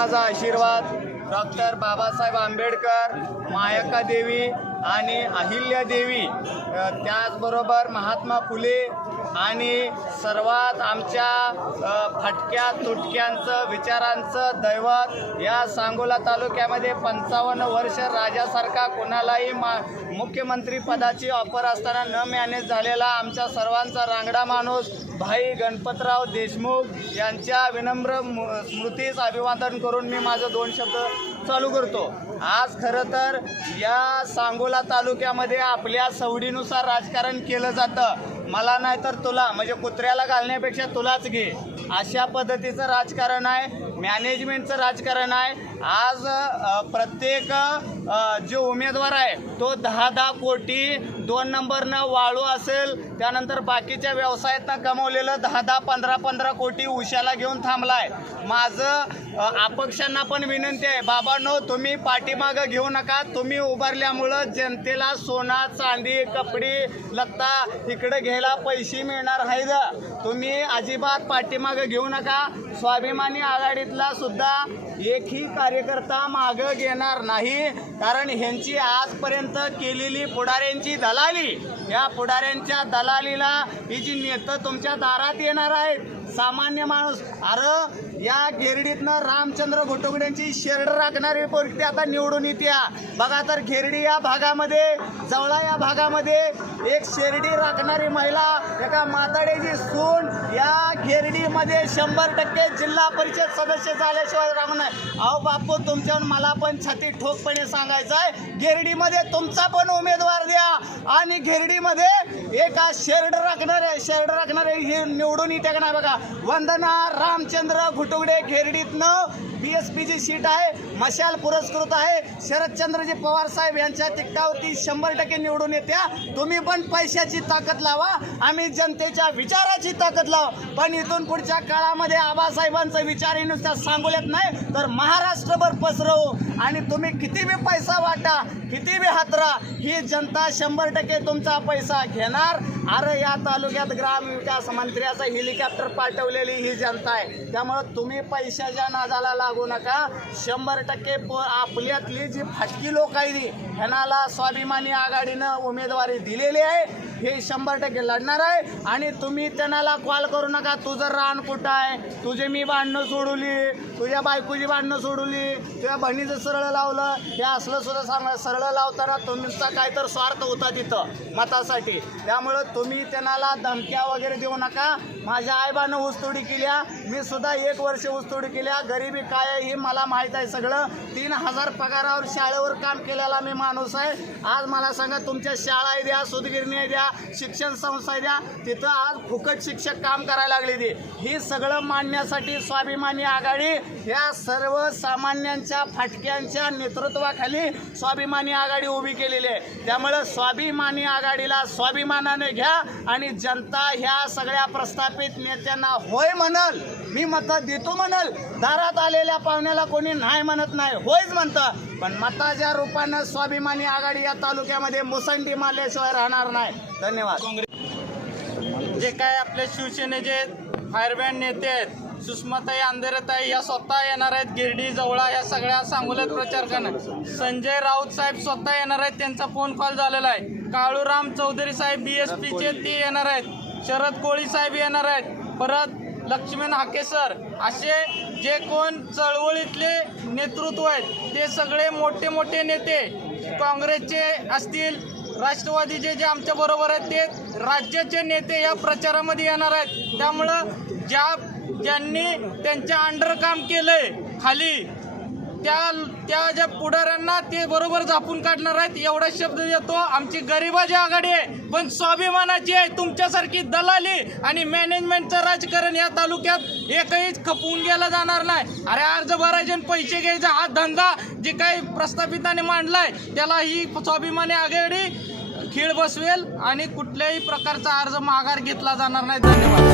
माझा आशीर्वाद डॉक्टर बाबासाहेब आंबेडकर, मायक्का देवी आणि अहिल्या देवी, त्याचबरोबर महात्मा फुले आणि सर्वात आमच्या फटक्या तुटक्यांचं विचारांचं दैवत या सांगोला तालुक्यामध्ये 55 वर्ष राजासारखा कोणालाही मुख्यमंत्री पदाची ऑफर असताना न मॅनेज झालेला आमच्या सर्वांचा रांगडा माणूस भाई गणपतराव देशमुख यांच्या विनम्र स्मृतीस अभिवादन करून मी माझं 2 शब्द चालू करतो। आज खरं तर या सांगोला तालुक्यामध्ये आपल्या सवडीनुसार राजकारण केलं जातं। मला नाही तर तुला, म्हणजे कुत्र्याला घालण्यापेक्षा तुलाच घे, अशा पद्धतीचं राजकारण आहे, मॅनेजमेंटचं राजकारण आहे। आज प्रत्येक जो उमेदवार आहे तो 10-10 कोटी 2 नंबरनं वाळू असेल, त्यानंतर बाकीच्या व्यवसायातनं कमवलेलं 10-10, 15-15 कोटी उशाला घेऊन थांबलाय। माझं अपक्षांना पण विनंती आहे, बाबांनो तुम्ही पाठीमागं घेऊ नका। तुम्ही उभारल्यामुळं जनतेला सोना चांदी कपडे लत्ता इकडे घ्यायला पैसे मिळणार आहेत। तुम्ही अजिबात पाठीमागं घेऊ नका। स्वाभिमानी आघाडीतला सुद्धा एकही कार्यकर्ता मागं घेणार नाही, कारण ह्यांची आजपर्यंत केलेली पुढाऱ्यांची दलाली, या पुढाऱ्यांच्या दलालीला ही जी नेतं तुमच्या दारात येणार आहेत सामान्य माणूस, अरे या घेरडीतनं रामचंद्र घोटुगड्यांची शेरड राखणारी पोरटी आता निवडून येत्या बघा। तर घेरडी या भागामध्ये, जवळा या भागामध्ये एक शेरडी राखणारी महिला, एका माताड्याची सून या घेरडीमध्ये 100% जिल्हा परिषद सदस्य झाल्याशिवाय राहणार नाही। अहो बापू, तुमच्यावर मला पण छाती ठोकपणे सांगायचं आहे, घेरडीमध्ये तुमचा पण उमेदवार द्या आणि घेरडीमध्ये एका शेरड राखणारे हे निवडून येते का नाही बघा। वंदना रामचंद्र घोटुगडे घेरडीतनं BSPची सीट आहे, मशाल पुरस्कृत आहे, शरदचंद्रजी पवार साहेब यांच्या तिकटावरती 100% निवडून येत्या। तुम्ही पण पैशाची ताकद लावा, आम्ही जनतेच्या विचाराची ताकद लावा। पण इथून पुढच्या काळामध्ये आबासाहेबांचा विचारही नुसता सांगोल्यात नाही तर महाराष्ट्रभर पसरवू, आणि तुम्ही किती बी पैसा वाटा, किती बी हातरा, ही जनता 100% तुमचा पैसा घेणार। अरे या तालुक्यात ग्रामविकास मंत्र्याचं हेलिकॉप्टर पाठवलेली ही जनता आहे, त्यामुळे तुम्ही पैशाच्या नादाला लागू नका। 100% आपल्यातली जी फाटकी लोक आहेत ह्यांना स्वाभिमानी आघाडीनं उमेदवारी दिलेली आहे, हे 100% लढणार आहे। आणि तुम्ही त्यांना कॉल करू नका, तुझं रान कुठं आहे, तुझे मी भांडणं सोडवली, तुझ्या बायकोची भांडणं सोडवली, तुझ्या बहिणीचं सरळ लावलं, हे असलं सुद्धा सांगा। सरळ लावताना तुमचा काहीतरी स्वार्थ होता तिथं मतासाठी, त्यामुळं तुम्ही त्यांना धमक्या वगैरे देऊ नका। माझ्या आईबानं ऊसतोडी केल्या, मी सुद्धा 1 वर्ष ऊसतोडी केल्या, गरिबी काय आहे हे मला माहीत आहे सगळं। 3000 पगारावर शाळेवर काम केलेला मी माणूस आहे। आज मला सांगा, तुमच्या शाळा द्या, सूतगिरणी द्या, शिक्षण संस्था द्या, तिथं आज फुकट शिक्षक काम करायला लागले ते, हे सगळं मांडण्यासाठी स्वाभिमानी आघाडी या सर्वसामान्यांच्या फाटक्यांच्या नेतृत्वाखाली स्वाभिमानी आघाडी उभी केलेली आहे। त्यामुळे स्वाभिमानी आघाडीला स्वाभिमानाने घ्या आणि जनता ह्या सगळ्या प्रस्थापित नेत्यांना होय म्हणल, मी मतं देतो म्हणल। दारात आलेल्या पाहुण्याला कोणी नाही म्हणत नाही, होयच म्हणतं, पण मताच्या रूपानं स्वाभिमानी आघाडी या तालुक्यामध्ये मुसंडी मारल्याशिवाय राहणार नाही। धन्यवाद। जे काय आपल्या शिवसेनेचे फायरबँड नेते आहेत सुषमाताई अंधेरेताई या स्वतः येणार आहेत गिरडी जवळा या सगळ्या सांगोल्यात प्रचार करणार। संजय राऊत साहेब स्वतः येणार आहेत, त्यांचा फोन कॉल झालेला आहे। काळूराम चौधरी साहेब BSPचे ते येणार आहेत, शरद कोळी साहेब येणार आहेत, परत लक्ष्मण हाकेसर, असे जे कोण चळवळीतले नेतृत्व आहेत ते सगळे मोठे मोठे नेते काँग्रेसचे असतील, राष्ट्रवादीचे जे आमच्या बरोबर आहेत ते राज्याचे नेते या प्रचारामध्ये येणार आहेत। त्यामुळं ज्यांनी त्यांच्या अंडर काम केलंय खाली त्या ज्या पुढाऱ्यांना ते बरोबर झापून काढणार आहेत, एवढा शब्द देतो। आमची गरिबाची आघाडी आहे पण स्वाभिमानाची आहे, तुमच्यासारखी दलाली आणि मॅनेजमेंटचं राजकारण या तालुक्यात एकही खपवून गेला जाणार नाही। अरे अर्ज भरायचे आणि पैसे घ्यायचा हा धंदा जे काही प्रस्थापिताने मांडलाय त्याला ही स्वाभिमानी आघाडी खीळ बसवेल आणि कुठल्याही प्रकारचा अर्ज माघार घेतला जाणार नाही। धन्यवाद।